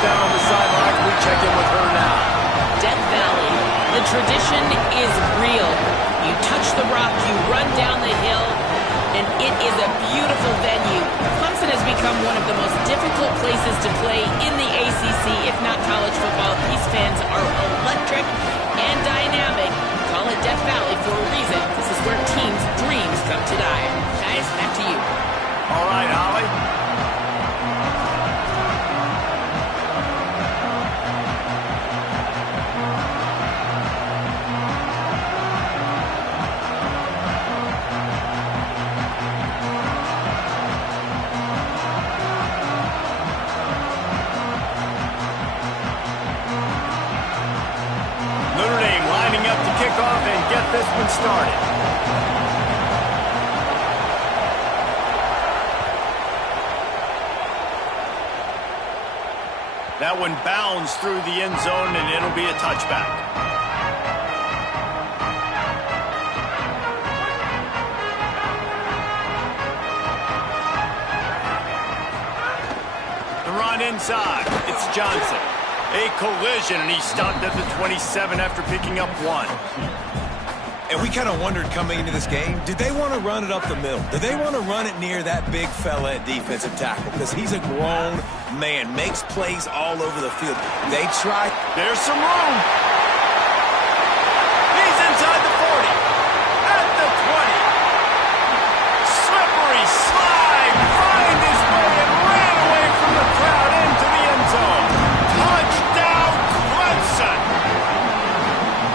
down on the sideline. We check in with her now. Death Valley. The tradition is real. You touch the rock, you run down the hill, and it is a beautiful venue. Clemson has become one of the most difficult places to play in the ACC, if not college football. These fans are electric and dynamic. Call it Death Valley for a reason. This is where teams' dreams come to die. Guys, back to you. All right, Holly. Notre Dame lining up to kick off and get this one started. That one bounds through the end zone, and it'll be a touchback. The run inside. It's Johnson. A collision, and he stopped at the 27 after picking up 1. And we kind of wondered coming into this game, did they want to run it up the middle? Did they want to run it near that big fella at defensive tackle? Because he's a grown man, makes plays all over the field. They tried. There's some room. He's inside the 40. At the 20. Slippery slide. Find his way and ran away from the crowd into the end zone. Touchdown, Clemson.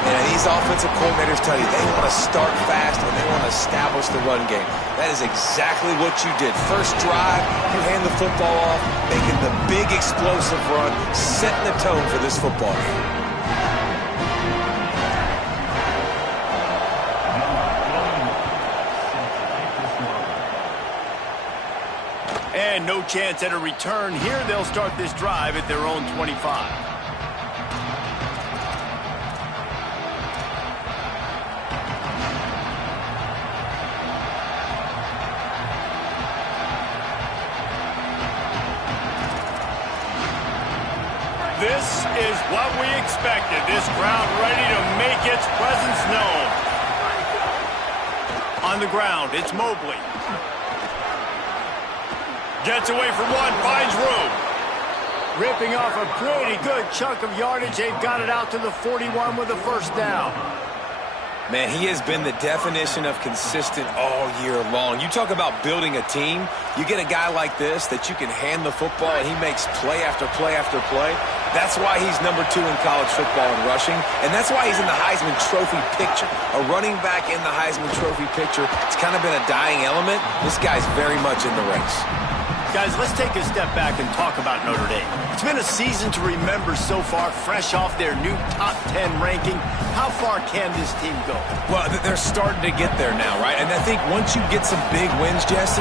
Yeah, these offensive coordinators tell you they want to start fast and they want to establish the run game. That is exactly what you did. First drive, you hand the football off, making the big explosive run, setting the tone for this football game. And no chance at a return here. They'll start this drive at their own 25. This is what we expected. This crowd ready to make its presence known. On the ground, it's Mobley. Gets away from one, finds room. Ripping off a pretty good chunk of yardage. They've got it out to the 41 with a first down. Man, he has been the definition of consistent all year long. You talk about building a team. You get a guy like this that you can hand the football and he makes play after play after play. That's why he's number 2 in college football in rushing, and that's why he's in the Heisman Trophy picture. A running back in the Heisman Trophy picture. It's kind of been a dying element. This guy's very much in the race. Guys, let's take a step back and talk about Notre Dame. It's been a season to remember so far, fresh off their new top 10 ranking. How far can this team go? Well, they're starting to get there now, right? And I think once you get some big wins, Jesse,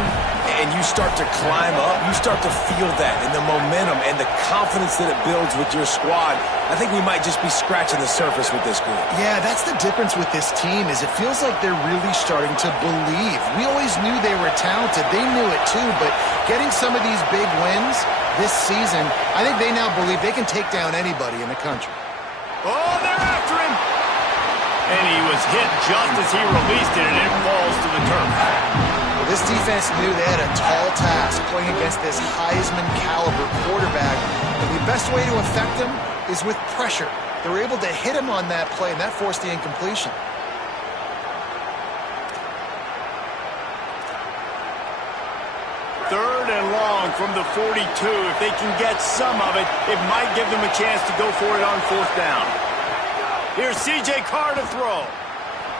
and you start to climb up, you start to feel that and the momentum and the confidence that it builds with your squad. I think we might just be scratching the surface with this group. Yeah, that's the difference with this team is it feels like they're really starting to believe. We always knew they were talented. They knew it too, but getting some of these big wins this season, I think they now believe they can take down anybody in the country. Oh, they're after him. And he was hit just as he released it, and it falls to the turf. Well, this defense knew they had a tall task playing against this Heisman caliber quarterback. And the best way to affect him is with pressure. They were able to hit him on that play, and that forced the incompletion. Third and long from the 42. If they can get some of it, it might give them a chance to go for it on fourth down. Here's C.J. Carr to throw.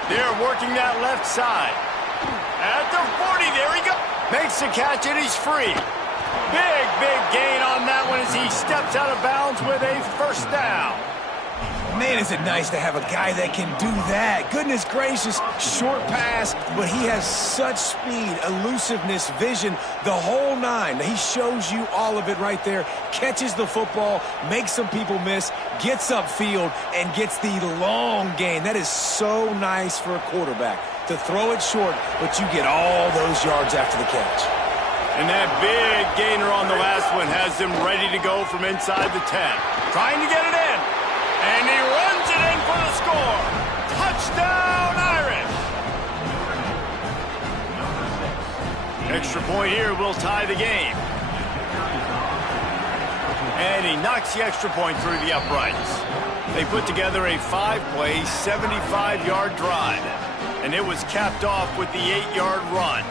They're working that left side. At the 40, there he goes. Makes the catch, and he's free. Big gain on that one as he steps out of bounds with a first down. Man, is it nice to have a guy that can do that. Goodness gracious, short pass, but he has such speed, elusiveness, vision, the whole nine. He shows you all of it right there. Catches the football, makes some people miss, gets upfield, and gets the long gain. That is so nice for a quarterback to throw it short, but you get all those yards after the catch. And that big gainer on the last one has them ready to go from inside the 10. Trying to get it in. And he runs it in for the score. Touchdown, Irish. Extra point here will tie the game. And he knocks the extra point through the uprights. They put together a 5-play, 75-yard drive. And it was capped off with the 8-yard run.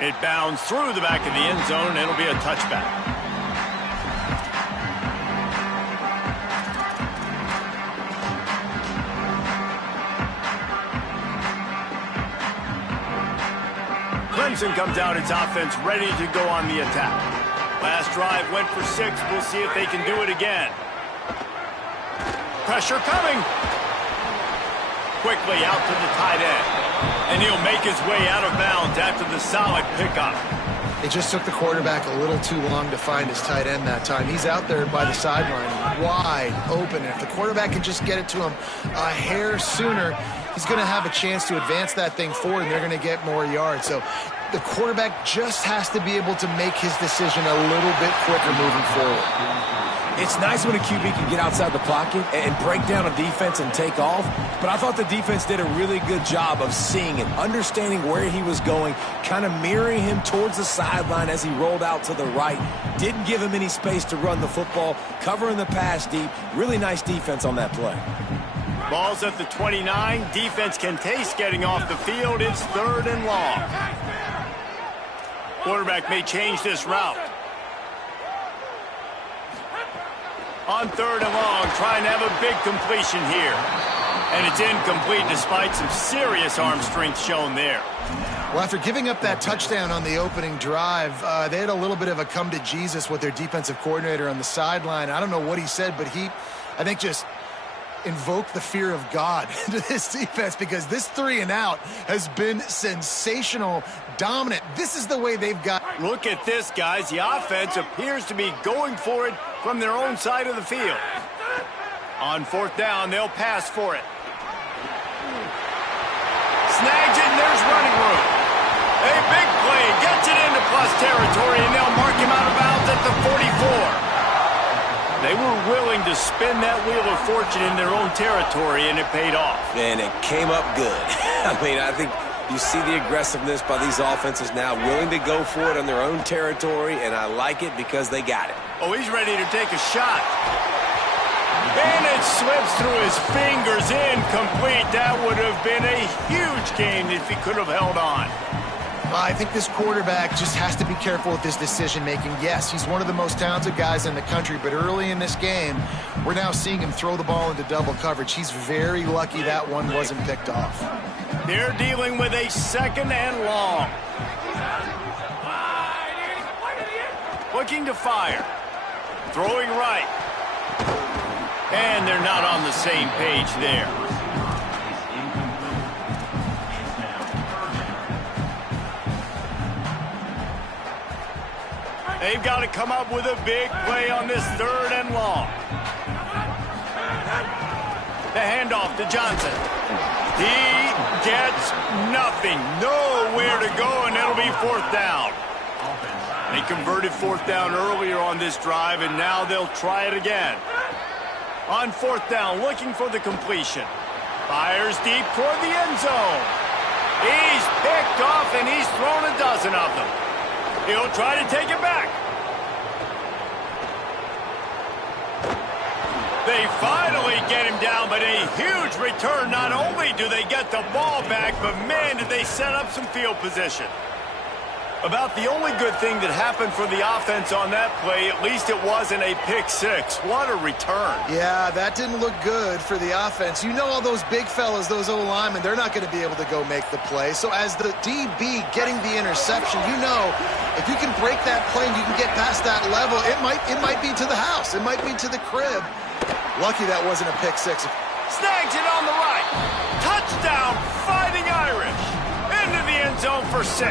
It bounds through the back of the end zone, and it'll be a touchback. Clemson comes out its offense ready to go on the attack. Last drive went for 6. We'll see if they can do it again. Pressure coming. Quickly out to the tight end. And he'll make his way out of bounds after the solid pickup. It just took the quarterback a little too long to find his tight end that time. He's out there by the sideline, wide open. If the quarterback can just get it to him a hair sooner, he's going to have a chance to advance that thing forward, and they're going to get more yards. So the quarterback just has to be able to make his decision a little bit quicker moving forward. It's nice when a QB can get outside the pocket and break down a defense and take off, but I thought the defense did a really good job of seeing it, understanding where he was going, kind of mirroring him towards the sideline as he rolled out to the right. Didn't give him any space to run the football, covering the pass deep. Really nice defense on that play. Ball's at the 29. Defense can taste getting off the field. It's 3rd and long. Quarterback may change this route. On 3rd and long, trying to have a big completion here. And it's incomplete despite some serious arm strength shown there. Well, after giving up that touchdown on the opening drive, they had a little bit of a come to Jesus with their defensive coordinator on the sideline. I don't know what he said, but I think, just invoked the fear of God into this defense, because this 3 and out has been sensational, dominant. This is the way they've got. Look at this, guys. The offense appears to be going for it from their own side of the field. On 4th down, they'll pass for it. Snags it, and there's running room. A big play, gets it into plus territory, and they'll mark him out of bounds at the 44. They were willing to spin that wheel of fortune in their own territory, and it paid off. And it came up good. I mean, I think you see the aggressiveness by these offenses now, willing to go for it on their own territory, and I like it because they got it. Oh, he's ready to take a shot. And it slips through his fingers, incomplete. That would have been a huge game if he could have held on. I think this quarterback just has to be careful with his decision-making. Yes, he's one of the most talented guys in the country, but early in this game, we're now seeing him throw the ball into double coverage. He's very lucky that one wasn't picked off. They're dealing with a 2nd and long. Looking to fire. Throwing right. And they're not on the same page there. They've got to come up with a big play on this 3rd and long. The handoff to Johnson. He gets nothing. Nowhere to go, and it'll be 4th down. They converted 4th down earlier on this drive, and now they'll try it again. On 4th down, looking for the completion. Fires deep toward the end zone. He's picked off, and he's thrown a dozen of them. He'll try to take it back. They finally get him down, but a huge return. Not only do they get the ball back, but man, did they set up some field position. About the only good thing that happened for the offense on that play, at least it wasn't a pick six. What a return. Yeah, that didn't look good for the offense. You know all those big fellas, those O-linemen, they're not going to be able to go make the play. So as the DB getting the interception, you know if you can break that play and you can get past that level, it might be to the house. It might be to the crib. Lucky that wasn't a pick six. Snags it on the right. Touchdown, Fighting Irish. Into the end zone for 6.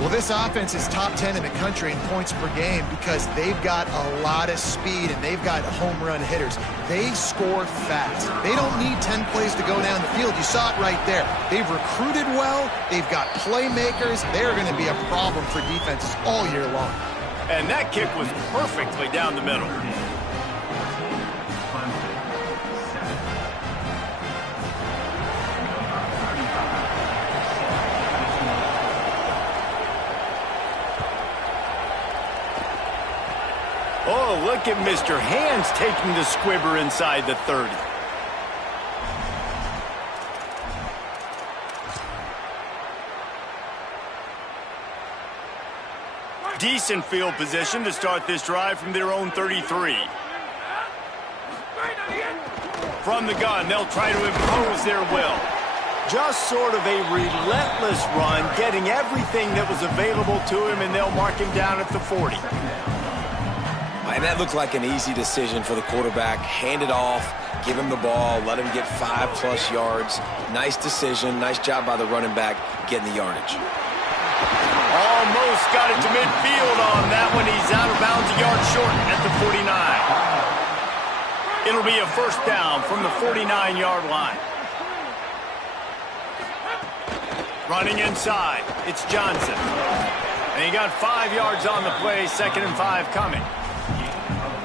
Well, this offense is top 10 in the country in points per game because they've got a lot of speed and they've got home run hitters. They score fast. They don't need 10 plays to go down the field. You saw it right there. They've recruited well. They've got playmakers. They're going to be a problem for defenses all year long. And that kick was perfectly down the middle. Oh, look at Mr. Hands taking the squibber inside the 30. Decent field position to start this drive from their own 33. From the gun, they'll try to impose their will. Just sort of a relentless run, getting everything that was available to him, and they'll mark him down at the 40. And that looked like an easy decision for the quarterback. Hand it off, give him the ball, let him get 5+ yards. Nice decision. Nice job by the running back getting the yardage. Almost got it to midfield on that one. He's out of bounds a yard short at the 49. It'll be a first down from the 49-yard line. Running inside, it's Johnson. And he got 5 yards on the play, 2nd and 5 coming.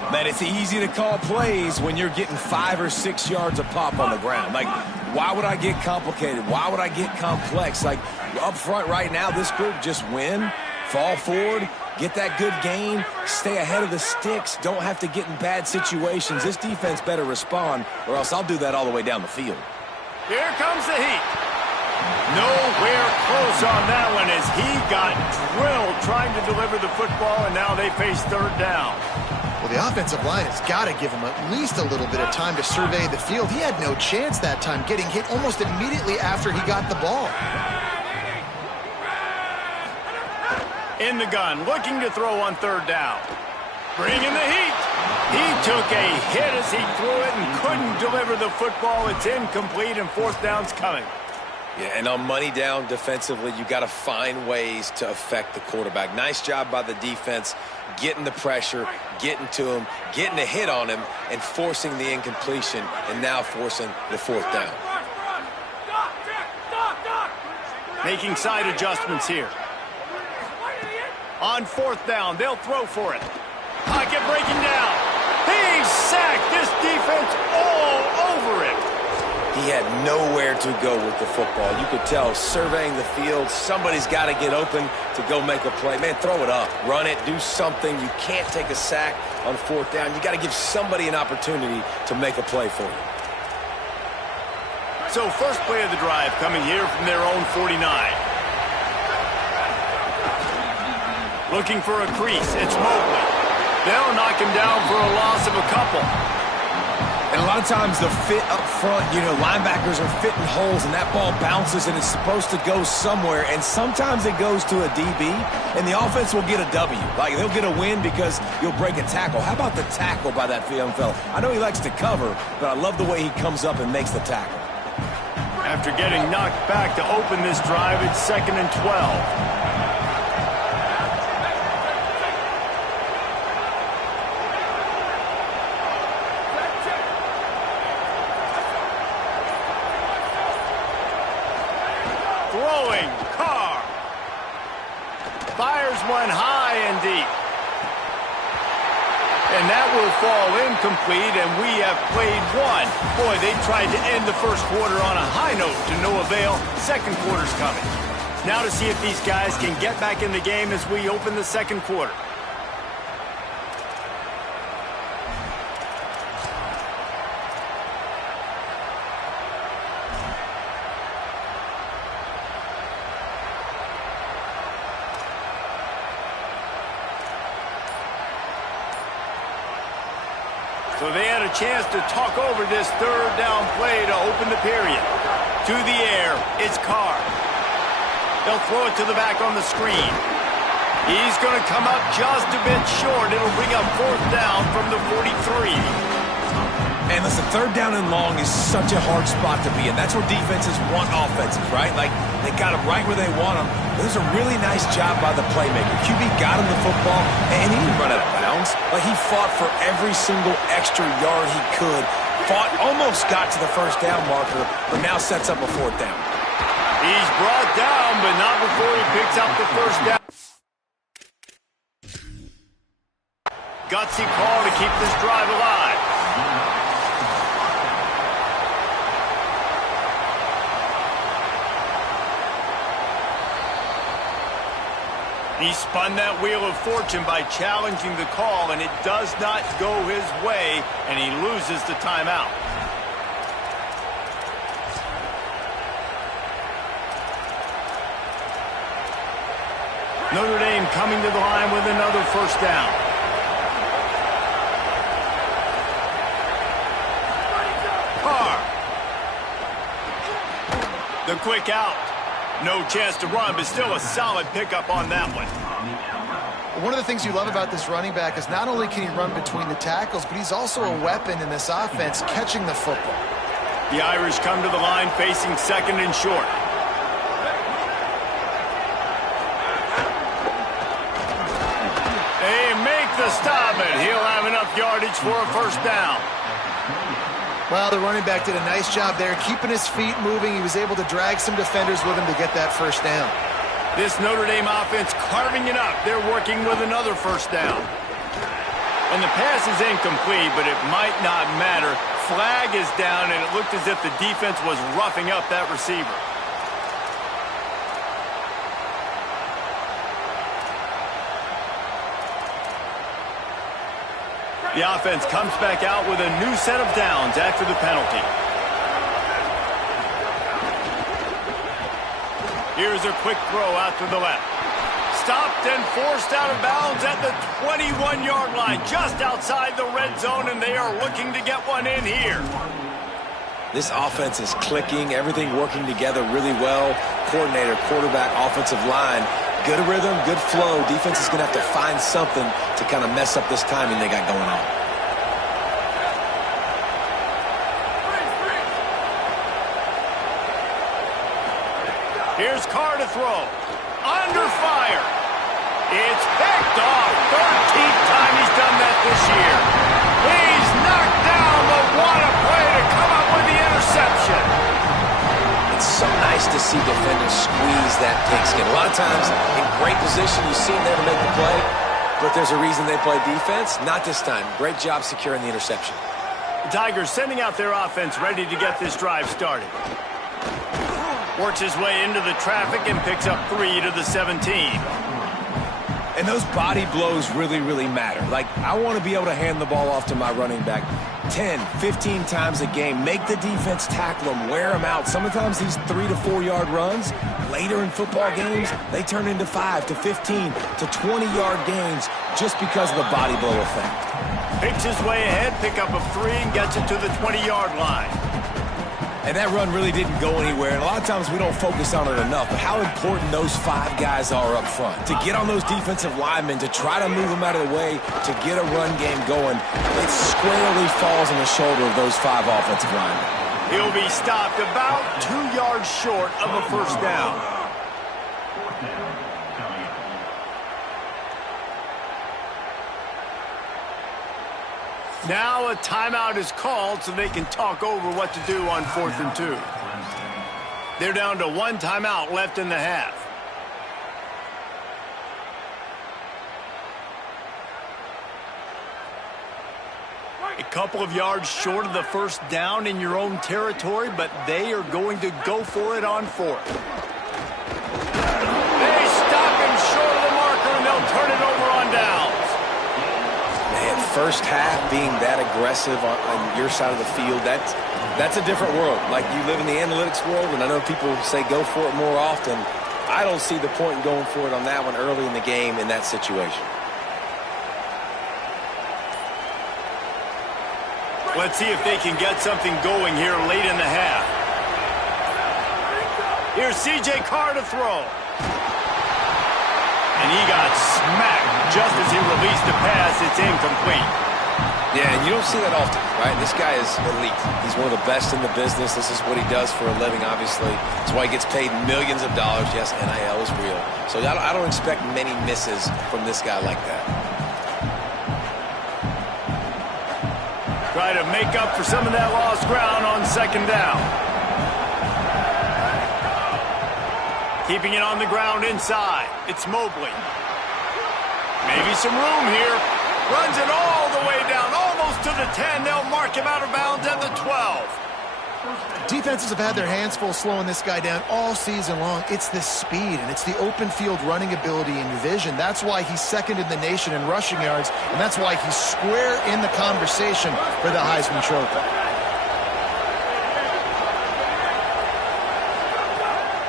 Man, it's easy to call plays when you're getting 5 or 6 yards a pop on the ground. Like, why would I get complicated? Why would I get complex? Like, up front right now, this group just win, fall forward, get that good gain, stay ahead of the sticks, don't have to get in bad situations. This defense better respond, or else I'll do that all the way down the field. Here comes the heat. Nowhere close on that one as he got drilled trying to deliver the football, and now they face 3rd down. Well, the offensive line has got to give him at least a little bit of time to survey the field. He had no chance that time, getting hit almost immediately after he got the ball. In the gun, looking to throw on 3rd down. Bringing the heat. He took a hit as he threw it and couldn't deliver the football. It's incomplete, and 4th down's coming. Yeah, and on money down defensively, you got to find ways to affect the quarterback. Nice job by the defense, getting the pressure, getting to him, getting a hit on him, and forcing the incompletion, and now forcing the 4th down. Making side adjustments here. On 4th down, they'll throw for it. Pocket breaking down. He's sacked. This defense all over it. He had nowhere to go with the football. You could tell, surveying the field, somebody's got to get open to go make a play. Man, throw it up, run it, do something. You can't take a sack on 4th down. You got to give somebody an opportunity to make a play for you. So first play of the drive coming here from their own 49. Looking for a crease, it's Mobley. They'll knock him down for a loss of a couple. And a lot of times the fit up front, you know, linebackers are fitting holes and that ball bounces and it's supposed to go somewhere. And sometimes it goes to a DB and the offense will get a W. Like they'll get a win because you'll break a tackle. How about the tackle by that young fella? I know he likes to cover, but I love the way he comes up and makes the tackle. After getting knocked back to open this drive, it's 2nd and 12. Throwing, Carr. Fires one high and deep. And that will fall incomplete, and we have played one. Boy, they tried to end the first quarter on a high note to no avail. 2nd quarter's coming. Now to see if these guys can get back in the game as we open the 2nd quarter. So they had a chance to talk over this third down play to open the period. To the air, it's Carr. They'll throw it to the back on the screen. He's going to come up just a bit short. It'll bring up fourth down from the 43. And listen, third down and long is such a hard spot to be in. That's where defenses want offenses, right? Like, they got them right where they want them. This is a really nice job by the playmaker. QB got him the football, and he didn't run out of bounds. Like, he fought for every single extra yard he could. Almost got to the first down marker, but now sets up a fourth down. He's brought down, but not before he picks up the first down. Gutsy call to keep this drive alive. He spun that wheel of fortune by challenging the call, and it does not go his way, and he loses the timeout. Notre Dame coming to the line with another first down. Carr. The quick out. No chance to run, but still a solid pickup on that one. One of the things you love about this running back is not only can he run between the tackles, but he's also a weapon in this offense catching the football. The Irish come to the line facing second and short. They make the stop, and he'll have enough yardage for a first down. Well, the running back did a nice job there, keeping his feet moving. He was able to drag some defenders with him to get that first down. This Notre Dame offense carving it up. They're working with another first down. And the pass is incomplete, but it might not matter. Flag is down, and it looked as if the defense was roughing up that receiver. The offense comes back out with a new set of downs after the penalty. Here's a quick throw out to the left. Stopped and forced out of bounds at the 21-yard line, just outside the red zone, and they are looking to get one in here. This offense is clicking, everything working together really well. Coordinator, quarterback, offensive line. Good rhythm, good flow. Defense is going to have to find something to kind of mess up this timing they got going on. Here's Carr to throw. Under fire. It's picked off. 13th time he's done that this year. He's knocked down, but what a play to come up with the interception. It's so nice to see defenders squeeze that pigskin. A lot of times, in great position, you see them there to make the play, but there's a reason they play defense. Not this time. Great job securing the interception. The Tigers sending out their offense ready to get this drive started. Works his way into the traffic and picks up 3 to the 17. And those body blows really, really matter. Like, I want to be able to hand the ball off to my running back 10, 15 times a game. Make the defense tackle them, wear them out. Sometimes these 3 to 4 yard runs, later in football games, they turn into 5 to 15 to 20-yard gains just because of the body blow effect. Picks his way ahead, pick up of 3, and gets it to the 20-yard line. And that run really didn't go anywhere. And a lot of times we don't focus on it enough. But how important those 5 guys are up front. To get on those defensive linemen, to try to move them out of the way, to get a run game going, it squarely falls on the shoulder of those 5 offensive linemen. He'll be stopped about 2 yards short of a first down. Now a timeout is called so they can talk over what to do on 4th and 2. They're down to 1 timeout left in the half. A couple of yards short of the first down in your own territory, but they are going to go for it on 4th. They stop him short of the marker, and they'll turn it over on downs. Man, first half being that aggressive on your side of the field, that's a different world. Like, you live in the analytics world, and I know people say go for it more often. I don't see the point in going for it on that one early in the game in that situation. Let's see if they can get something going here late in the half. Here's C.J. Carr to throw. And he got smacked just as he released the pass. It's incomplete. Yeah, and you don't see that often, right? This guy is elite. He's one of the best in the business. This is what he does for a living, obviously. That's why he gets paid millions of dollars. Yes, NIL is real. So I don't expect many misses from this guy like that. Try to make up for some of that lost ground on second down. Keeping it on the ground inside. It's Mobley. Maybe some room here. Runs it all the way down, almost to the 10. They'll mark him out of bounds at the 12. Defenses have had their hands full slowing this guy down all season long. It's the speed, and it's the open field running ability and vision. That's why he's second in the nation in rushing yards, and that's why he's square in the conversation for the Heisman Trophy.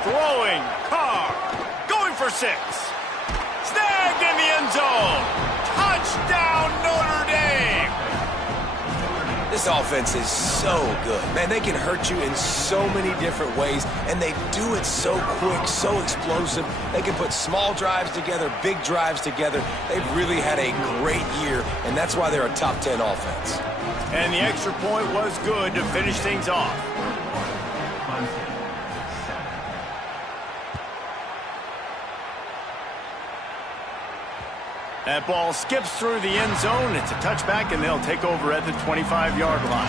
Throwing, Carr, going for 6. Snagged in the end zone. Touchdown, Notre Dame. This offense is so good. Man, they can hurt you in so many different ways, and they do it so quick, so explosive. They can put small drives together, big drives together. They've really had a great year, and that's why they're a top 10 offense. And the extra point was good to finish things off. That ball skips through the end zone. It's a touchback, and they'll take over at the 25-yard line.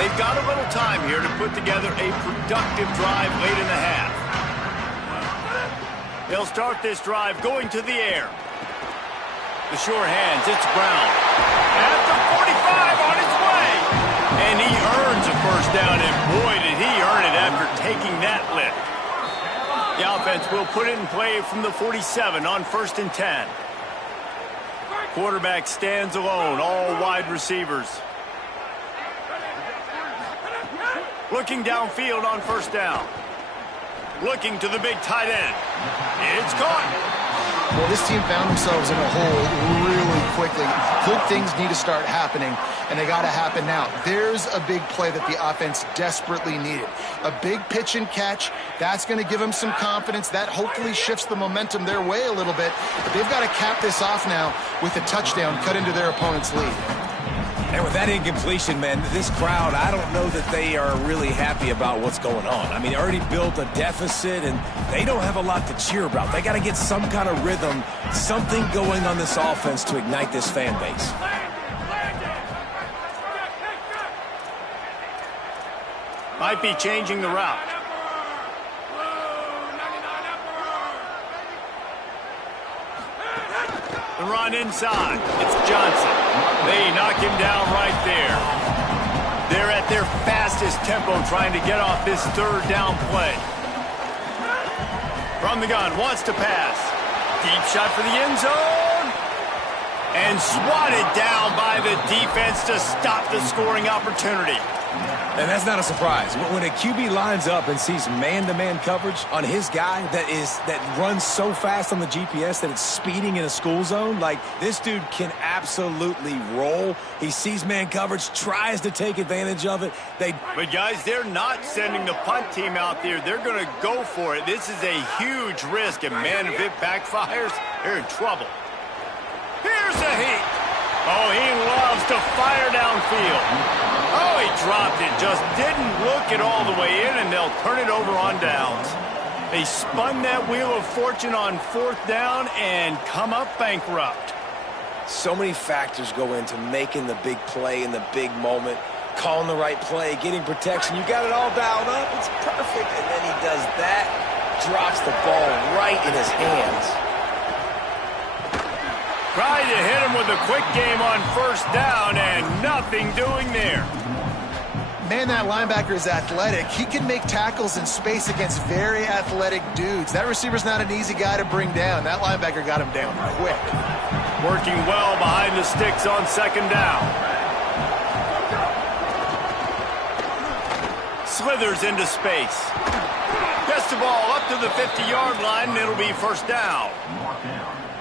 They've got a little time here to put together a productive drive late in the half. They'll start this drive going to the air. The sure hands, it's Brown. At the 45 on its way. And he earns a first down, and boy, did he earn it after taking that lift. The offense will put it in play from the 47 on 1st and 10. Quarterback stands alone, all wide receivers. Looking downfield on 1st down. Looking to the big tight end. It's caught. Well, this team found themselves in a hole really quickly. Good things need to start happening, and they got to happen now. There's a big play that the offense desperately needed. A big pitch and catch. That's going to give them some confidence. That hopefully shifts the momentum their way a little bit. But they've got to cap this off now with a touchdown cut into their opponent's lead. And with that incompletion, man, this crowd, I don't know that they are really happy about what's going on. I mean, they already built a deficit, and they don't have a lot to cheer about. They got to get some kind of rhythm, something going on this offense to ignite this fan base. Might be changing the route. The run inside. It's Johnson. They knock him down right there. They're at their fastest tempo trying to get off this 3rd down play. From the gun, wants to pass. Deep shot for the end zone. And swatted down by the defense to stop the scoring opportunity. And that's not a surprise. When a QB lines up and sees man-to-man coverage on his guy that runs so fast on the GPS that it's speeding in a school zone, like, this dude can absolutely roll. He sees man coverage, tries to take advantage of it. But, guys, they're not sending the punt team out there. They're going to go for it. This is a huge risk, and, man, if it backfires, they're in trouble. Here's a heat. Oh, he loves to fire downfield. Oh, he dropped it. Just didn't look it all the way in, and they'll turn it over on downs. They spun that wheel of fortune on 4th down and come up bankrupt. So many factors go into making the big play in the big moment, calling the right play, getting protection. You got it all dialed up. It's perfect. And then he does that, drops the ball right in his hands. Tried to hit him with a quick game on 1st down, and nothing doing there. Man, that linebacker is athletic. He can make tackles in space against very athletic dudes. That receiver's not an easy guy to bring down. That linebacker got him down quick. Working well behind the sticks on second down. Slithers into space. Gets the ball up to the 50-yard line, and it'll be first down.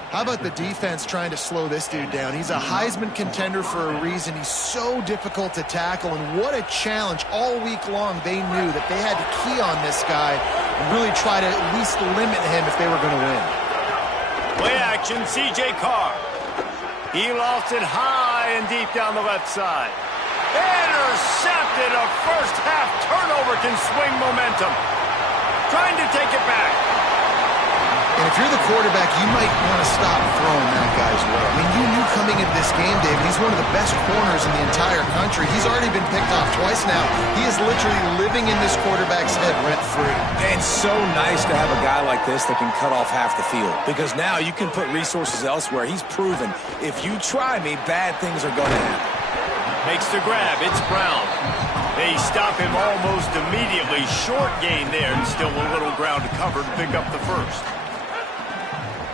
How about the defense trying to slow this dude down? He's a Heisman contender for a reason. He's so difficult to tackle, and what a challenge. All week long, they knew that they had to key on this guy and really try to at least limit him if they were going to win. Play action, C.J. Carr. He lost it high and deep down the left side. Intercepted. A first-half turnover can swing momentum. Trying to take it back. And if you're the quarterback, you might want to stop throwing that guy's way. I mean, you knew coming into this game, David, he's one of the best corners in the entire country. He's already been picked off twice now. He is literally living in this quarterback's head rent-free. And so nice to have a guy like this that can cut off half the field, because now you can put resources elsewhere. He's proven, if you try me, bad things are going to happen. Makes the grab. It's Brown. They stop him almost immediately. Short gain there, and still a little ground to cover to pick up the first.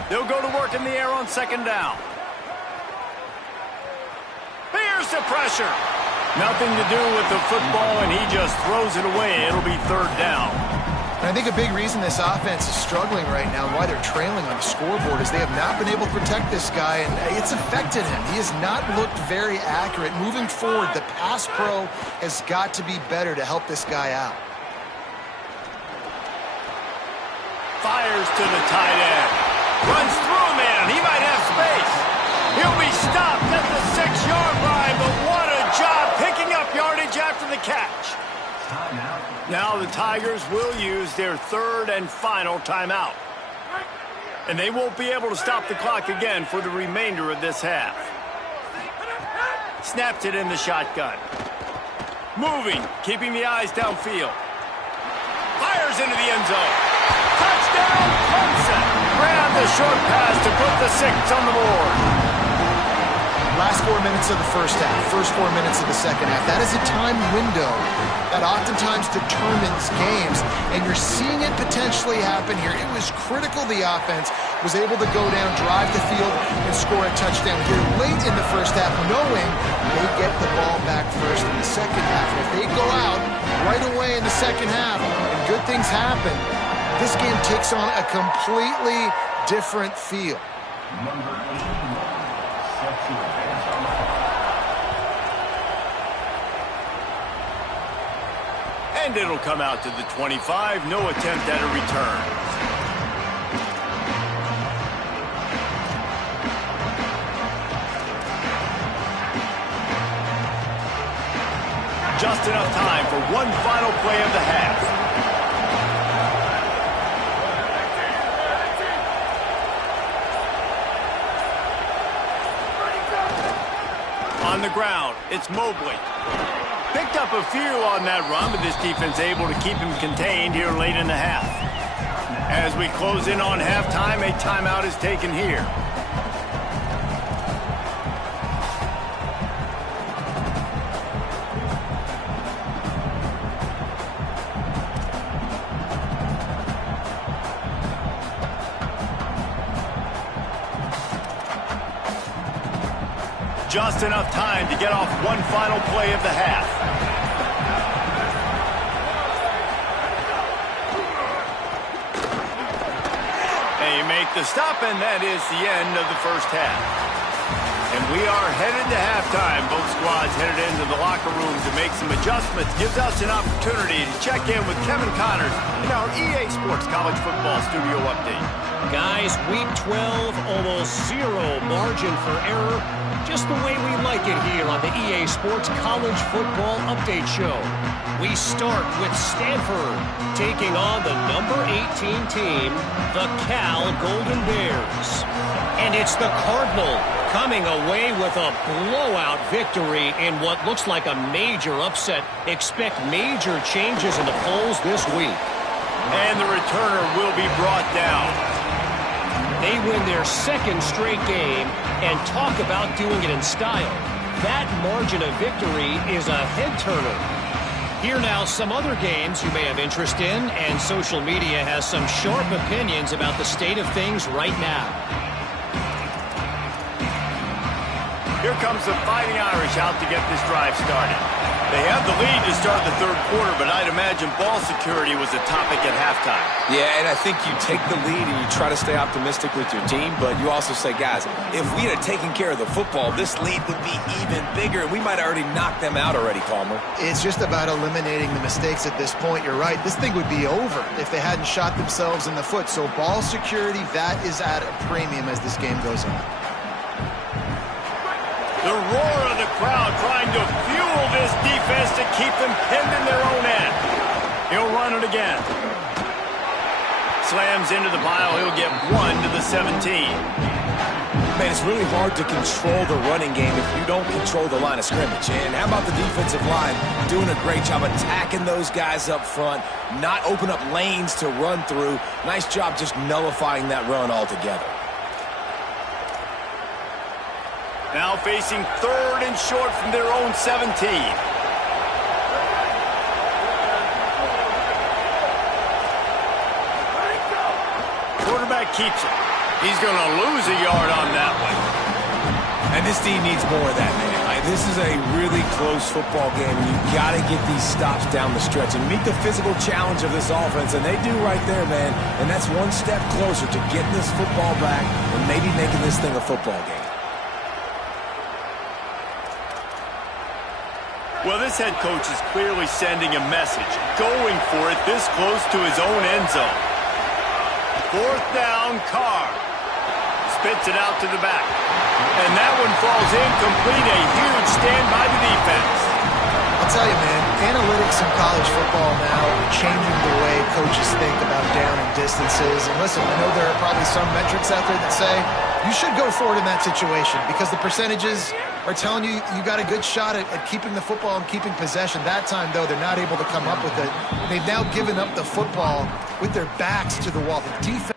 They'll go to work in the air on second down. Here's the pressure. Nothing to do with the football, and he just throws it away. It'll be third down. And I think a big reason this offense is struggling right now, why they're trailing on the scoreboard, is they have not been able to protect this guy, and it's affected him. He has not looked very accurate. Moving forward, the pass pro has got to be better to help this guy out. Fires to the tight end. Runs through a man. He might have space. He'll be stopped at the 6-yard line, but what a job picking up yardage after the catch. Now the Tigers will use their third and final timeout. And they won't be able to stop the clock again for the remainder of this half. Snaps it in the shotgun. Moving, keeping the eyes downfield. Fires into the end zone. Touchdown, Clemson. Ran the short pass to put the 6 on the board. Last 4 minutes of the first half, first 4 minutes of the second half. That is a time window that oftentimes determines games, and you're seeing it potentially happen here. It was critical the offense was able to go down, drive the field, and score a touchdown here late in the first half, knowing they get the ball back first in the second half. And if they go out right away in the second half and good things happen, this game takes on a completely different feel. And it'll come out to the 25. No attempt at a return. Just enough time for one final play of the half. On the ground, it's Mobley. Picked up a few on that run, but this defense able to keep him contained here late in the half. As we close in on halftime, a timeout is taken here. Just enough time to get off one final play of the half. They make the stop, and that is the end of the first half. And we are headed to halftime. Both squads headed into the locker room to make some adjustments. Gives us an opportunity to check in with Kevin Connors in our EA Sports College Football Studio Update. Guys, Week 12, almost zero margin for error. Just the way we like it here on the EA Sports College Football Update Show. We start with Stanford taking on the number 18 team, the Cal Golden Bears. And it's the Cardinal coming away with a blowout victory in what looks like a major upset. Expect major changes in the polls this week. And the returner will be brought down. They win their second straight game and talk about doing it in style. That margin of victory is a head-turner. Here now, some other games you may have interest in, and social media has some sharp opinions about the state of things right now. Here comes the Fighting Irish out to get this drive started. They have the lead to start the third quarter, but I'd imagine ball security was a topic at halftime. Yeah, and I think you take the lead and you try to stay optimistic with your team, but you also say, guys, if we had taken care of the football, this lead would be even bigger, and we might have already knocked them out already, Palmer. It's just about eliminating the mistakes at this point. You're right. This thing would be over if they hadn't shot themselves in the foot. So ball security, that is at a premium as this game goes on. The roar of the crowd trying to fuel this defense to keep them pinned in their own end. He'll run it again. Slams into the pile. He'll get 1 to the 17. Man, it's really hard to control the running game if you don't control the line of scrimmage. And how about the defensive line doing a great job attacking those guys up front, not open up lanes to run through. Nice job just nullifying that run altogether. Now facing 3rd and short from their own 17. Quarterback keeps it. He's going to lose a yard on that one. And this team needs more of that, man. This is a really close football game. You got to get these stops down the stretch and meet the physical challenge of this offense, and they do right there, man. And that's one step closer to getting this football back and maybe making this thing a football game. Well, this head coach is clearly sending a message, going for it this close to his own end zone. 4th down, Carr. Spits it out to the back. And that one falls incomplete. A huge stand by the defense. I'll tell you, man, analytics in college football now are changing the way coaches think about down and distances. And listen, I know there are probably some metrics out there that say you should go for it in that situation because the percentages are telling you you got a good shot at keeping the football and keeping possession. That time, though, they're not able to come up with it. They've now given up the football with their backs to the wall. The defense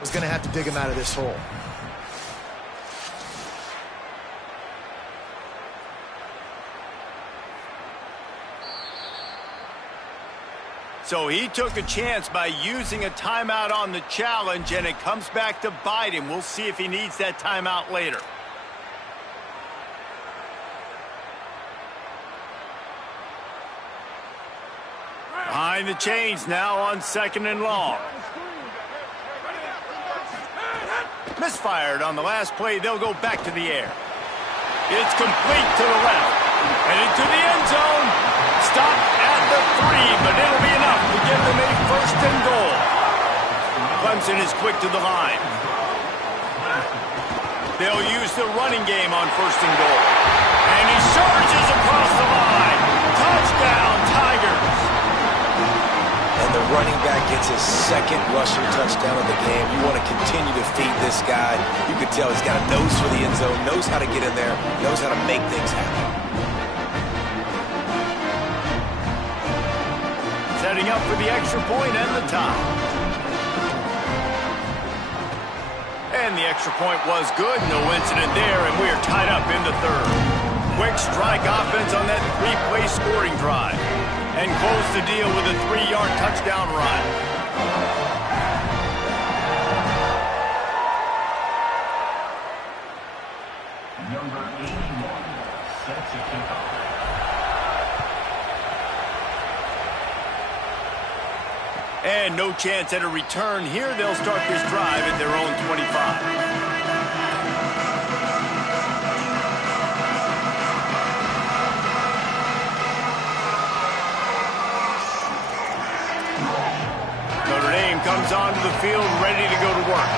was going to have to dig them out of this hole. So he took a chance by using a timeout on the challenge, and it comes back to bite him. We'll see if he needs that timeout later. Behind the chains now on 2nd and long. Misfired on the last play. They'll go back to the air. It's complete to the left. And into the end zone. Stop at the 3, but it'll be enough to give them a 1st and goal. Clemson is quick to the line. They'll use the running game on 1st and goal. And he surges across the line. Touchdown, Tigers. And the running back gets his 2nd rushing touchdown of the game. You want to continue to feed this guy. You can tell he's got a nose for the end zone, knows how to get in there, knows how to make things happen. Setting up for the extra point and the tie. And the extra point was good. No incident there, and we are tied up in the 3rd. Quick strike offense on that 3-play scoring drive. And close the deal with a 3-yard touchdown run. Number 81 sets a kickoff. And no chance at a return here. They'll start this drive at their own 25. Notre Dame comes onto the field ready to go to work.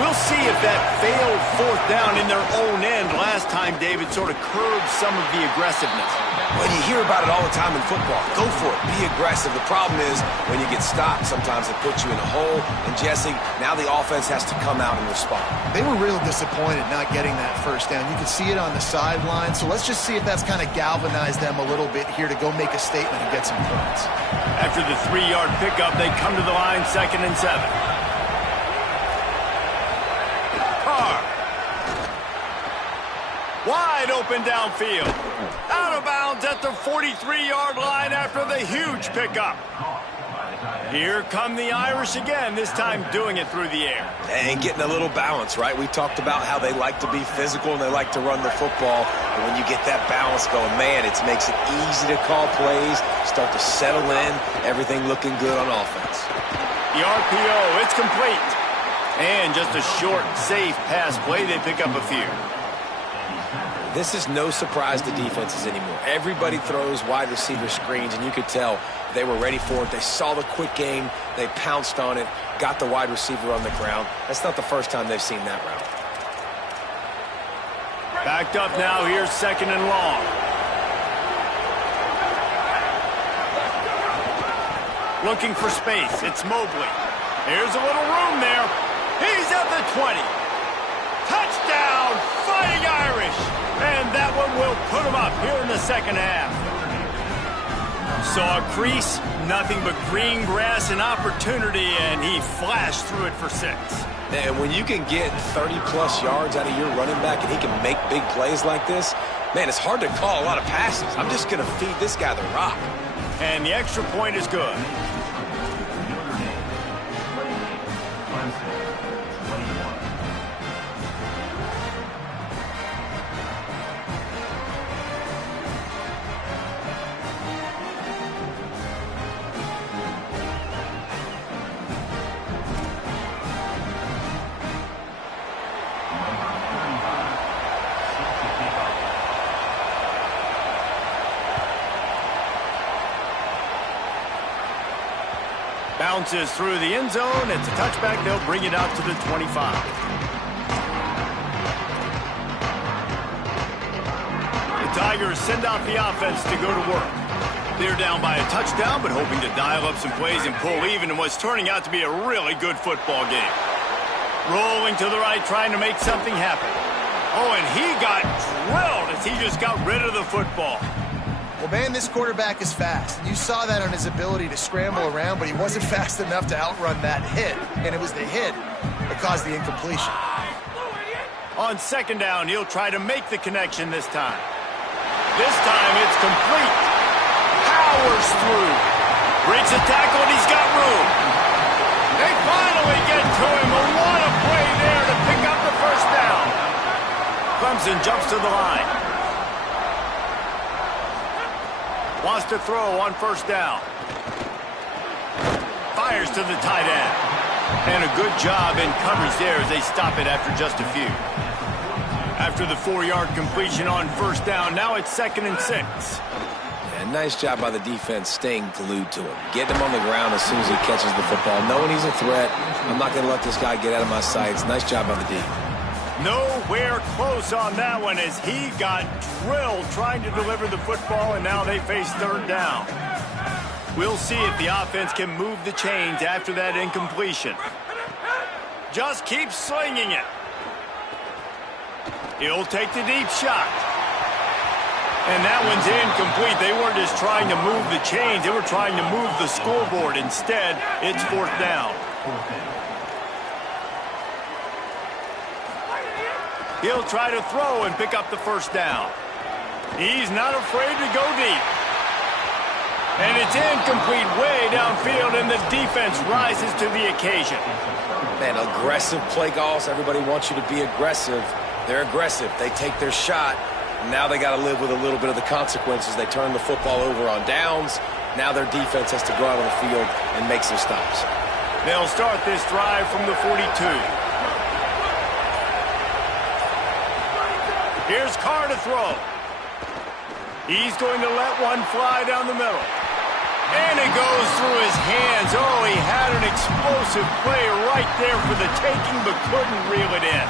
We'll see if that failed 4th down in their own end last time, David, sort of curbed some of the aggressiveness. Well, you hear about it all the time in football. Go for it. Be aggressive. The problem is when you get stopped, sometimes it puts you in a hole. And, Jesse, now the offense has to come out and respond. They were real disappointed not getting that 1st down. You could see it on the sideline. So let's just see if that's kind of galvanized them a little bit here to go make a statement and get some points. After the 3-yard pickup, they come to the line 2nd and 7. Carr. Wide open downfield. Out of bounds at the 43-yard line after the huge pickup. Here come the Irish again, this time doing it through the air. And getting a little balance, right? We talked about how they like to be physical and they like to run the football. And when you get that balance going, man, it makes it easy to call plays, start to settle in, everything looking good on offense. The RPO, it's complete. And just a short, safe pass play, they pick up a few. This is no surprise to defenses anymore. Everybody throws wide receiver screens, and you could tell they were ready for it. They saw the quick game. They pounced on it, got the wide receiver on the ground. That's not the first time they've seen that route. Backed up now, here's 2nd and long. Looking for space, it's Mobley. Here's a little room there. He's at the 20. Touchdown, Fighting Irish. And that one will put him up here in the second half. Saw a crease, nothing but green grass and opportunity, and he flashed through it for 6. And when you can get 30-plus yards out of your running back and he can make big plays like this, man, it's hard to call a lot of passes. I'm just going to feed this guy the rock. And the extra point is good. Bounces through the end zone. It's a touchback. They'll bring it out to the 25. The Tigers send out the offense to go to work. They're down by a touchdown, but hoping to dial up some plays and pull even in what's turning out to be a really good football game. Rolling to the right, trying to make something happen. Oh, and he got drilled as he just got rid of the football. Well, man, this quarterback is fast. You saw that on his ability to scramble around, but he wasn't fast enough to outrun that hit. And it was the hit that caused the incompletion. On 2nd down, he'll try to make the connection this time. This time, it's complete. Powers through. Breaks a tackle, and he's got room. They finally get to him. A lot of play there to pick up the first down. Clemson jumps to the line. Wants to throw on 1st down. Fires to the tight end. And a good job in coverage there as they stop it after just a few. After the 4-yard completion on 1st down, now it's 2nd and 6. Yeah, nice job by the defense staying glued to him. Getting him on the ground as soon as he catches the football. Knowing he's a threat. I'm not going to let this guy get out of my sights. Nice job by the D. Nowhere close on that one as he got drilled trying to deliver the football, and now they face 3rd down. We'll see if the offense can move the chains after that incompletion. Just keep slinging it. He'll take the deep shot. And that one's incomplete. They weren't just trying to move the chains. They were trying to move the scoreboard. Instead, it's 4th down. He'll try to throw and pick up the 1st down. He's not afraid to go deep. And it's incomplete way downfield, and the defense rises to the occasion. Man, aggressive play calls. Everybody wants you to be aggressive. They're aggressive. They take their shot. Now they got to live with a little bit of the consequences. They turn the football over on downs. Now their defense has to go out on the field and make some stops. They'll start this drive from the 42. Here's Carr to throw. He's going to let one fly down the middle. And it goes through his hands. Oh, he had an explosive play right there for the taking, but couldn't reel it in.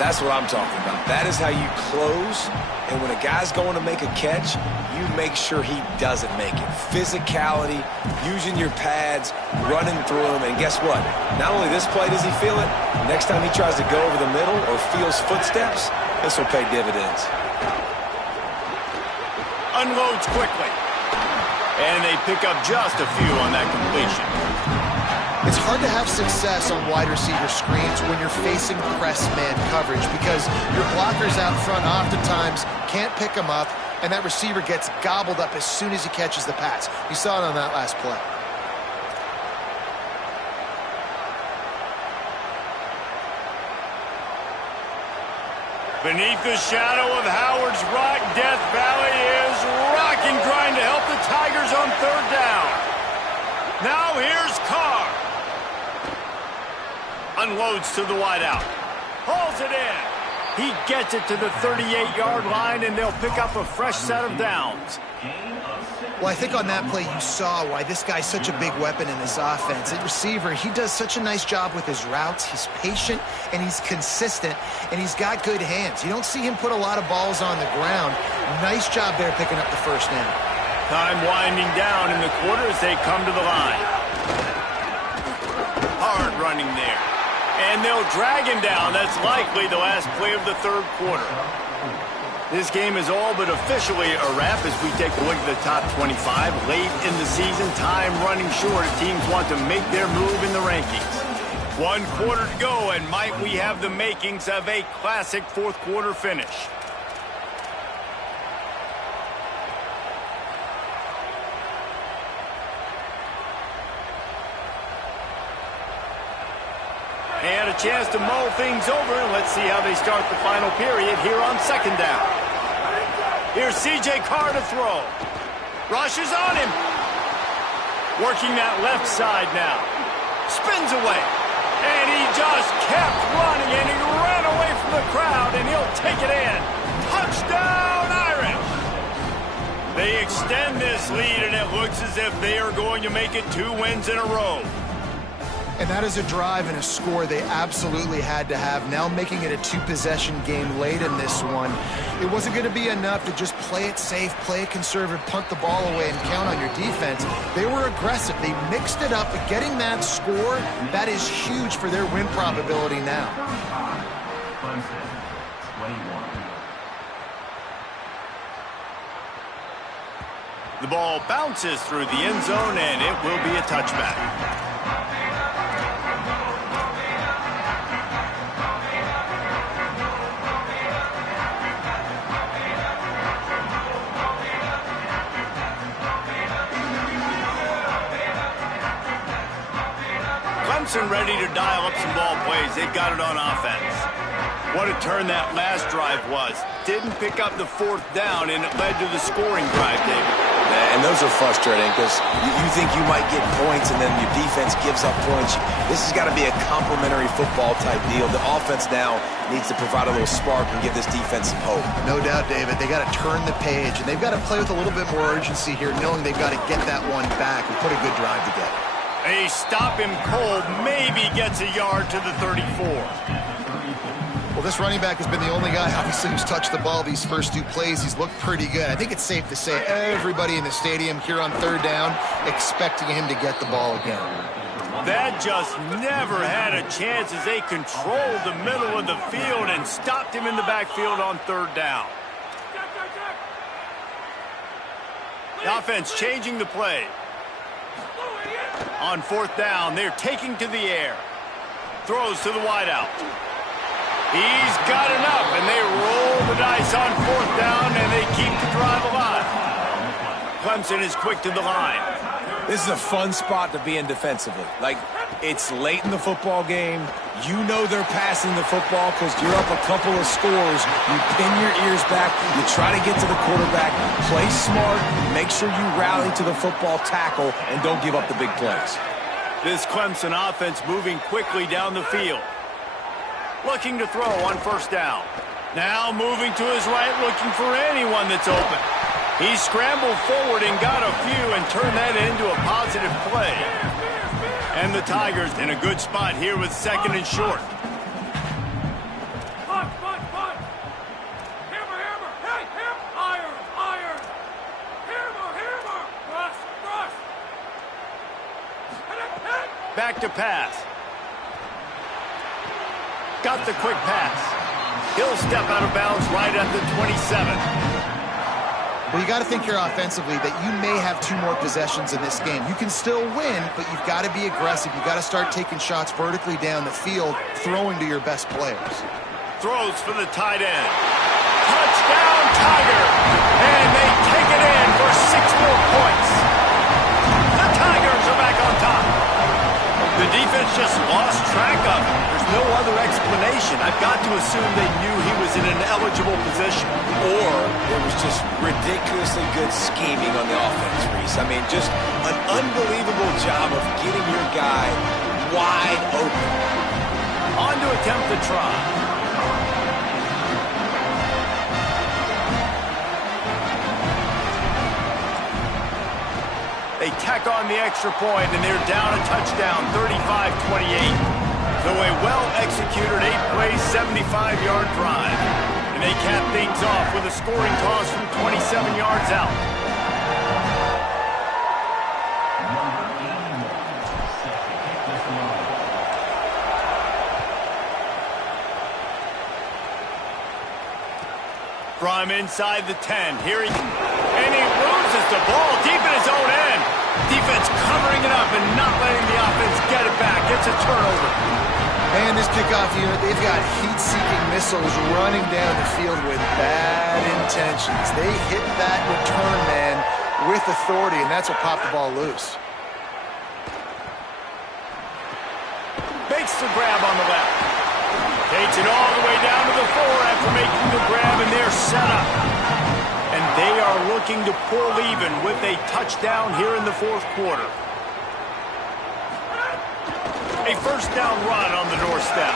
That's what I'm talking about. That is how you close. And when a guy's going to make a catch, you make sure he doesn't make it. Physicality, using your pads, running through him. And guess what? Not only this play does he feel it, next time he tries to go over the middle or feels footsteps, this will pay dividends. Unloads quickly. And they pick up just a few on that completion. It's hard to have success on wide receiver screens when you're facing press man coverage because your blockers out front oftentimes can't pick them up, and that receiver gets gobbled up as soon as he catches the pass. You saw it on that last play. Beneath the shadow of Howard's Rock, Death Valley is rocking, trying to help the Tigers on third down. Now here's Carr. Unloads to the wideout. Hauls it in. He gets it to the 38-yard line, and they'll pick up a fresh set of downs. Well, I think on that play you saw why this guy's such a big weapon in this offense. At receiver, he does such a nice job with his routes. He's patient, and he's consistent, and he's got good hands. You don't see him put a lot of balls on the ground. Nice job there picking up the first down. Time winding down in the quarter as they come to the line. Hard running there. And they'll drag him down. That's likely the last play of the third quarter. This game is all but officially a wrap as we take a look at the top 25. Late in the season, time running short. Teams want to make their move in the rankings. 1 quarter to go, and might we have the makings of a classic fourth quarter finish. And a chance to mull things over. Let's see how they start the final period here on second down. Here's C.J. Carr to throw. Rush is on him. Working that left side now. Spins away. And he just kept running, and he ran away from the crowd, and he'll take it in. Touchdown, Irish! They extend this lead, and it looks as if they are going to make it 2 wins in a row. And that is a drive and a score they absolutely had to have. Now making it a 2-possession game late in this one. It wasn't going to be enough to just play it safe, play it conservative, punt the ball away, and count on your defense. They were aggressive. They mixed it up. But getting that score, that is huge for their win probability now. Clemson, 21. The ball bounces through the end zone, and it will be a touchback. Clemson ready to dial up some ball plays. They've got it on offense. What a turn that last drive was. Didn't pick up the fourth down, and it led to the scoring drive, David. And those are frustrating because you think you might get points and then your defense gives up points. This has got to be a complementary football type deal. The offense now needs to provide a little spark and give this defense some hope. No doubt, David. They got to turn the page, and they've got to play with a little bit more urgency here, knowing they've got to get that one back and put a good drive together. They stop him cold, maybe gets a yard to the 34. Well, this running back has been the only guy, obviously, who's touched the ball these first 2 plays. He's looked pretty good. I think it's safe to say everybody in the stadium here on third down expecting him to get the ball again. That just never had a chance as they controlled the middle of the field and stopped him in the backfield on third down. The offense changing the play. On fourth down, they're taking to the air. Throws to the wideout. He's got enough, and they roll the dice on fourth down, and they keep the drive alive. Clemson is quick to the line. This is a fun spot to be in defensively. Like, it's late in the football game. You know they're passing the football because you're up a couple of scores. You pin your ears back. You try to get to the quarterback. Play smart. Make sure you rally to the football tackle and don't give up the big plays. This Clemson offense moving quickly down the field. Looking to throw on first down. Now moving to his right, looking for anyone that's open. He scrambled forward and got a few and turned that into a positive play. And the Tigers in a good spot here with second and short. Back to pass. Got the quick pass. He'll step out of bounds right at the 27. Well, you got to think here offensively that you may have 2 more possessions in this game. You can still win, but you've got to be aggressive. You've got to start taking shots vertically down the field, throwing to your best players. Throws for the tight end. Touchdown, Tiger! And they take it in for 6 more points. The Tigers are back on top. The defense just lost track of him. There's no other explanation. I've got to assume they knew he was in an salvageable position. Or there was just ridiculously good scheming on the offense, Reese. I mean, just an unbelievable job of getting your guy wide open. On to attempt the try. They tack on the extra point, and they're down a touchdown, 35-28. So a well-executed 8-play, 75-yard drive. And they cap things off with a scoring toss from 27 yards out. From inside the 10, here and he loses the ball deep in his own end. Defense covering it up and not letting the offense get it back. It's a turnover. And this kickoff unit, they've got heat-seeking missiles running down the field with bad intentions. They hit that return man with authority, and that's what popped the ball loose. Makes the grab on the left. Takes it all the way down to the 4 after making the grab, and they're set up. And they are looking to pull even with a touchdown here in the fourth quarter. A first down run on the doorstep.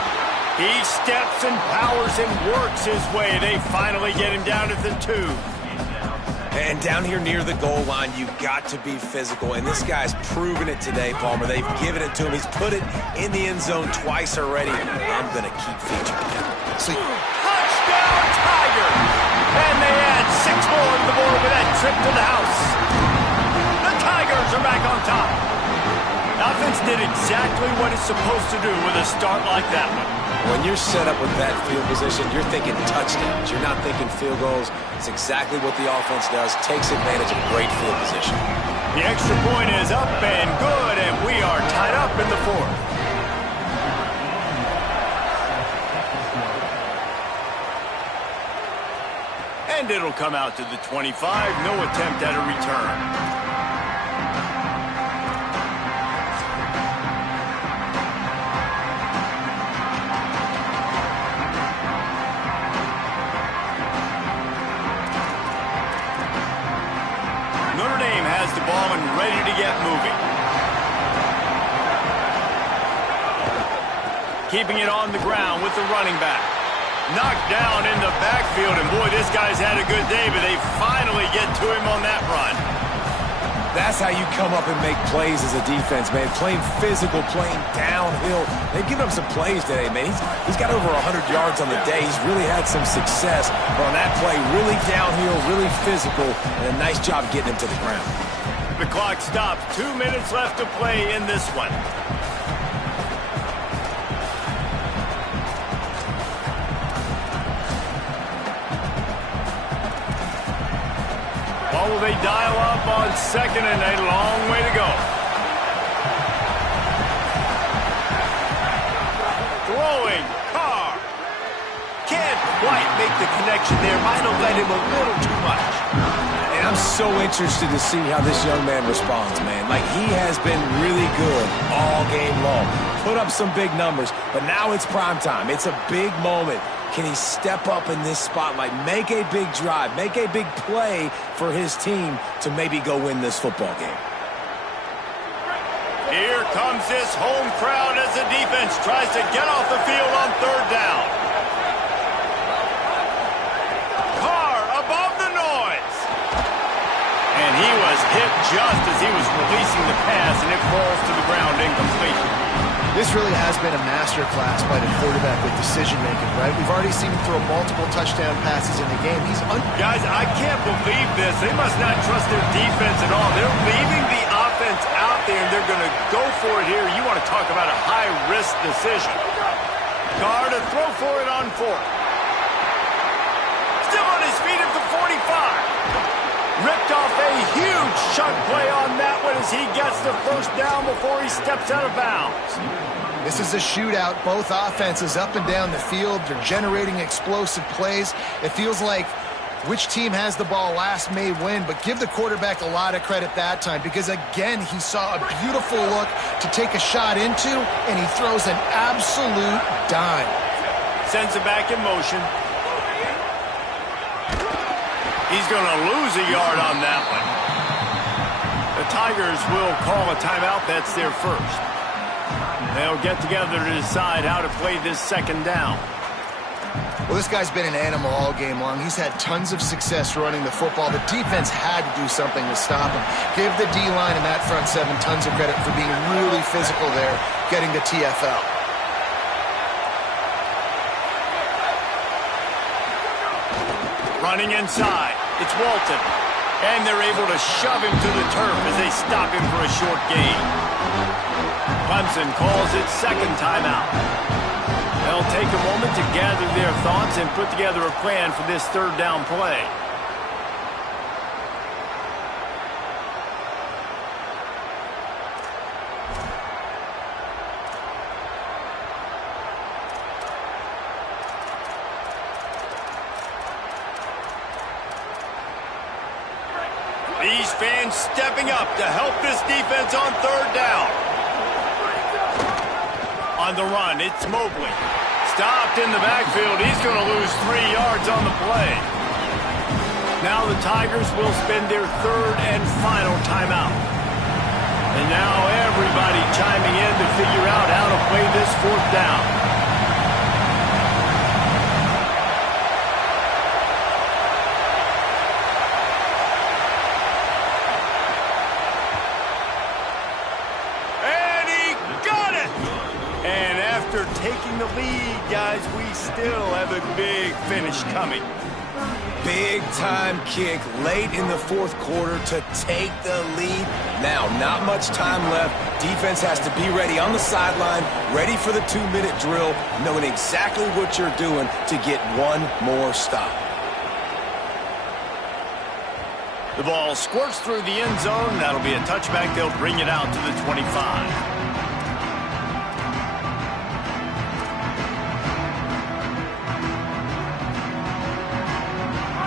He steps and powers and works his way. They finally get him down at the 2. And down here near the goal line, you've got to be physical. And this guy's proven it today, Palmer. They've given it to him. He's put it in the end zone twice already. I'm going to keep featuring him. Touchdown, Tigers! And they add 6 more to the board with that trip to the house. The Tigers are back on top. Offense did exactly what it's supposed to do with a start like that one. When you're set up with that field position, you're thinking touchdowns. You're not thinking field goals. It's exactly what the offense does. Takes advantage of great field position. The extra point is up and good, and we are tied up in the 4th. And it'll come out to the 25. No attempt at a return. Notre Dame has the ball and ready to get moving. Keeping it on the ground with the running back. Knocked down in the backfield, and boy, this guy's had a good day, but they finally get to him on that run. That's how you come up and make plays as a defense, man. Playing physical, playing downhill. They've given him some plays today, man. He's got over 100 yards on the day. He's really had some success. But on that play, really downhill, really physical, and a nice job getting him to the ground. The clock stops. 2 minutes left to play in this one. Oh, they dial up on 2nd and a long way to go. Throwing, Carr. Can't quite make the connection there. Might have led him a little too much. And I'm so interested to see how this young man responds, man. Like, he has been really good all game long. Put up some big numbers, but now it's prime time. It's a big moment. Can he step up in this spotlight, make a big drive, make a big play for his team to maybe go win this football game? Here comes this home crowd as the defense tries to get off the field on 3rd down. Carr above the noise. And he was hit just as he was releasing the pass, and it falls to the ground incomplete. This really has been a masterclass by the quarterback with decision-making, right? We've already seen him throw multiple touchdown passes in the game. Guys, I can't believe this. They must not trust their defense at all. They're leaving the offense out there, and they're going to go for it here. You want to talk about a high-risk decision. Carr to throw for it on 4th. Still on his feet at the 45. Ripped off a huge chunk play on that one as he gets the first down before he steps out of bounds. This is a shootout. Both offenses up and down the field. They're generating explosive plays. It feels like which team has the ball last may win, but give the quarterback a lot of credit that time because, again, he saw a beautiful look to take a shot into, and he throws an absolute dime. Sends it back in motion. He's going to lose a yard on that one. The Tigers will call a timeout. That's their first. They'll get together to decide how to play this second down. Well, this guy's been an animal all game long. He's had tons of success running the football. The defense had to do something to stop him. Give the D-line and that front seven tons of credit for being really physical there, getting the TFL. Running inside. It's Walton. And they're able to shove him to the turf as they stop him for a short gain. Clemson calls its second timeout. They'll take a moment to gather their thoughts and put together a plan for this third down play. These fans stepping up to help this defense on third down. On the run, it's Mobley. Stopped in the backfield. He's going to lose 3 yards on the play. Now the Tigers will spend their third and final timeout. And now everybody chiming in to figure out how to play this fourth down. Taking the lead, guys, we still have a big finish coming. Big-time kick late in the fourth quarter to take the lead. Now, not much time left. Defense has to be ready on the sideline, ready for the 2-minute drill, knowing exactly what you're doing to get one more stop. The ball squirts through the end zone. That'll be a touchback. They'll bring it out to the 25.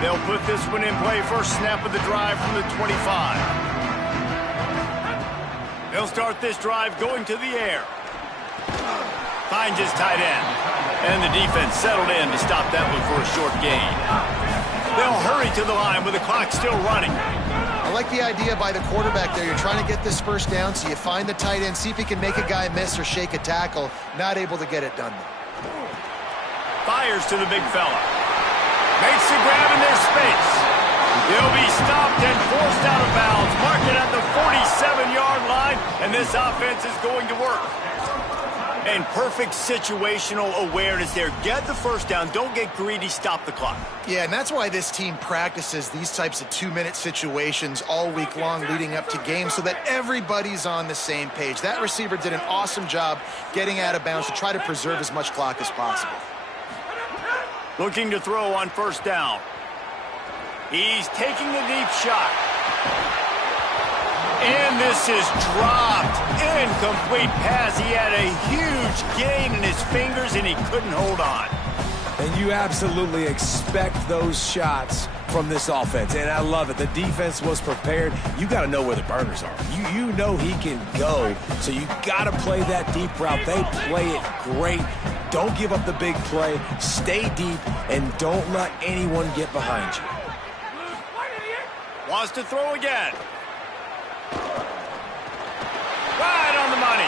They'll put this one in play. First snap of the drive from the 25. They'll start this drive going to the air. Finds his tight end. And the defense settled in to stop that one for a short gain. They'll hurry to the line with the clock still running. I like the idea by the quarterback there. You're trying to get this first down, so you find the tight end, see if he can make a guy miss or shake a tackle. Not able to get it done. Fires to the big fella. Makes the grab in their space. He'll be stopped and forced out of bounds. Mark it at the 47-yard line, and this offense is going to work. And perfect situational awareness there. Get the first down. Don't get greedy. Stop the clock. Yeah, and that's why this team practices these types of 2-minute situations all week long leading up to games so that everybody's on the same page. That receiver did an awesome job getting out of bounds to try to preserve as much clock as possible. Looking to throw on first down. He's taking the deep shot. And this is dropped. Incomplete pass. He had a huge gain in his fingers, and he couldn't hold on. And you absolutely expect those shots from this offense, and I love it. The defense was prepared. You got to know where the burners are. You know he can go, so you got to play that deep route. They play it great. Don't give up the big play. Stay deep, and don't let anyone get behind you. Wants to throw again. Right on the money.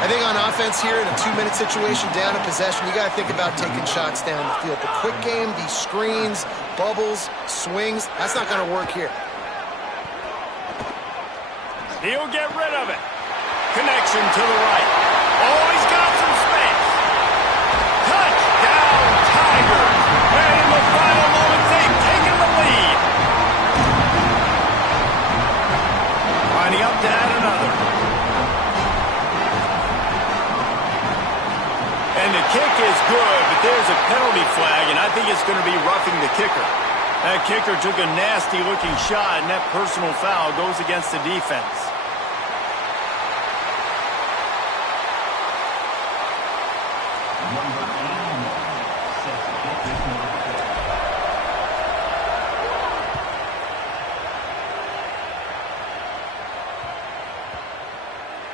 I think on offense here in a 2-minute situation, down in possession, you got to think about taking shots down the field. The quick game, these screens, bubbles, swings, that's not going to work here. He'll get rid of it. Connection to the right. Oh, he's got some space. Touchdown, Tigers. And in the final moments, they've taken the lead. Lining up to add another. And the kick is good, but there's a penalty flag, and I think it's going to be roughing the kicker. That kicker took a nasty-looking shot, and that personal foul goes against the defense.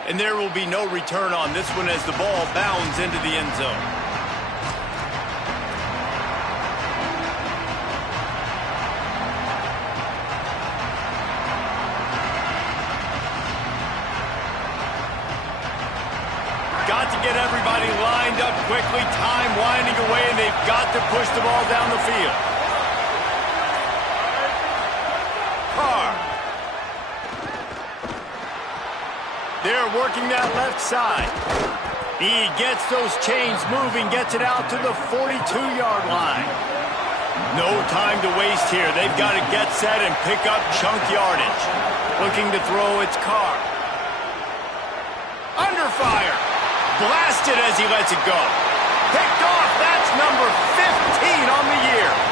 And there will be no return on this one as the ball bounds into the end zone. quickly, time winding away, and they've got to push the ball down the field. Carr. They're working that left side. He gets those chains moving, gets it out to the 42-yard line. No time to waste here. They've got to get set and pick up chunk yardage. Looking to throw, it's Carr. Under fire. Blasted as he lets it go. Picked off. That's number 15 on the year.